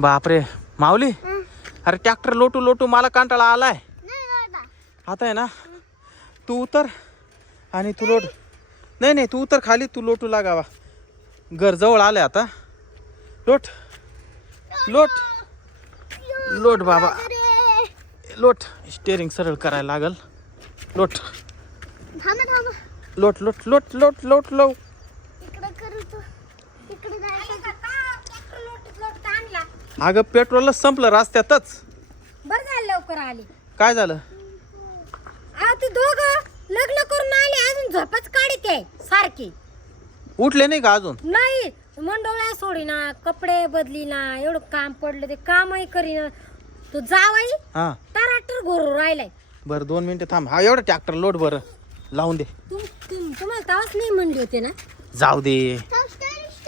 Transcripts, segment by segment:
बापरे. माऊली? अरे ट्रॅक्टर लोटू लोटू मला कंटाळा आलाय. आता आहे ना तू उतर आणि तू लोट. नाही नाही तू उतर खाली तू लोटू लागावा. घर जवळ आलंय आता. लोट. लोट. लोट बाबा. लोट. स्टेअरिंग सरळ करायला लागल. लोट लोट लोट लोट लोट लोट लो इकडे करू तू इकडे जायचं अगं पेट्रोलच संपलं रस्त्यातच. बर झालं लवकर आले. काय झालं? आ ते दोघं लग्न करून आले अजून झोपच काढते सारखी. उठले नाही का अजून? नाही मंडोळ्या सोडीना कपडे बदलीना एवढं काम पडलं ते कामही करीना. तो जावाई हां. टराटर घोरू राहिलाय. बरं दोन मिनिटं थांब. हा एवढं ट्रॅक्टर लोट बरं. लावून दे. तुम तुम तुम्हाला तेव्हाच नाही म्हणली होते ना? जाऊ दे.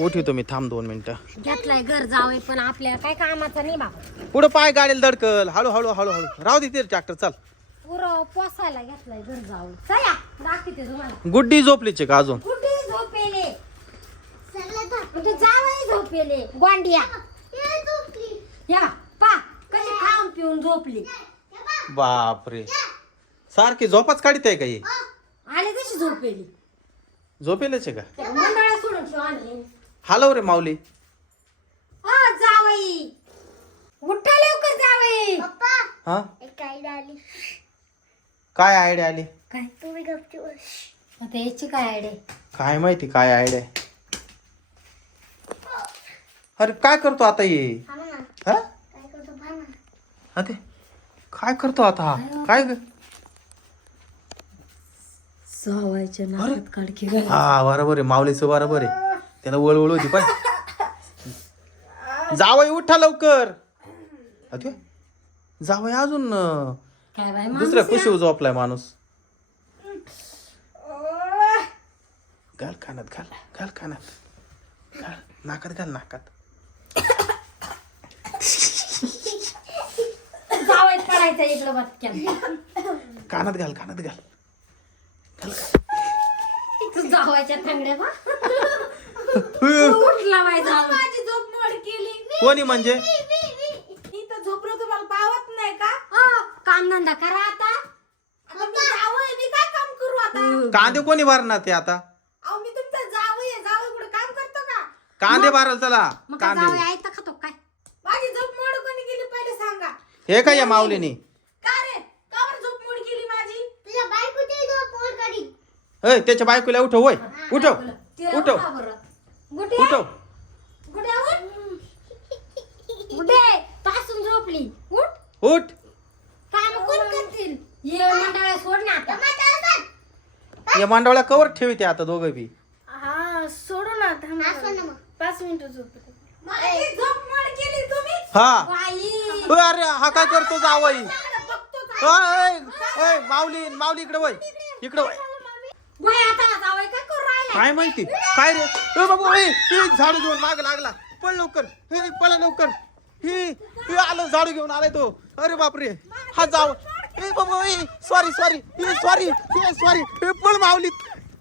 उठवतो मी थांब दोन मिनिटं. घेतलाय घर जावई पण आपल्या काय कामाचा नाही बाबा. पुढं पाय गाडीला दडकल हळू हळू हळू हळू. राहू दे ते ट्रॅक्टर चाल. पुरं पोसायला घेतलाय घर जावई चला दाखवते तुम्हाला. गुड्डी झोपलीचे का अजून? कुठे झोपेले. तू जावई झोपेले. गोंडिया. या पा. कशी खाऊन पिऊन झोपली. बापरे. सारखी झोपाच काढीत आहे का ही? आले तशी झोपेली? झोपेलच आहे का? मंडळा सोडून ठेव आणि. हलव रे माऊली. अ जावई. उठा लवकर जावई. पप्पा हा? एक काय आली. काय आयडिया आली? काय? तुम्ही गपची बस. आता याची काय आयडे काय माहिती काय आयडिया अरे काय करतो आता ये थांबा ना. हा? काय करतो पहा ना. हा ते? काय करतो आता? हा? काय ग? जावायच्या नाकात काढकी घाल हा बरोबर आहे. माऊलीचं बरोबर आहे. त्याला वळवळ होती पाय. जावई उठा लवकर. अरे जावई अजून काय बाय दुसऱ्या खुशी झोपलाय माणूस. घाल कानात घाल घाल कानात. घाल नाकात घाल नाकात. इकडं कानात घाल कानात घाल. तू जावायच्या थांगड्या बा उठला बाय जावई माझी झोप मोड केली. कोणी म्हणजे? इथं झोपलं तुम्हाला पावत नाही का? अ, कामधंदा करा आता. आता मी जावं मी काय काम करू आता? कांदे कोणी भरणार ते आता? अहो मी तुमचा जावं आहे जावं कुठं काम करतो का? कांदे भराल चला मग काय जावई कांदे ऐकता खातो काय? माझी झोप मोड कोणी केली पहिले सांगा. हे काय या माऊलीनी का रे का बरं झोप मोड केली माझी तुझ्या बायको ते जो पोर काढी होय त्याच्या बायकोला उठव होय उठव. उठव. उठव. पासून झोपली. उठ. उठ. काम कोण करतील? ये मंडळ सोड ना आता. या मांडवळ्या कवर ठेवी ते आता दोघं बी. हा सोडू ना थांबा. पाच मिनिटं झोप हा. अरे हा काय करतो जावई? बघतो होय, होय, माऊली माऊली इकडे वय. इकडे वय. काय काय माहिती? काय रे? ए बाबू ए ए, झाड घेऊन माग लागला. पळ लवकर. हे पळा लवकर. हे हे आलं झाड घेऊन आलाय तो. अरे बापरे. हा जाव. ए बाबू ए सॉरी सॉरी ए सॉरी ए सॉरी हे पळ मावलीत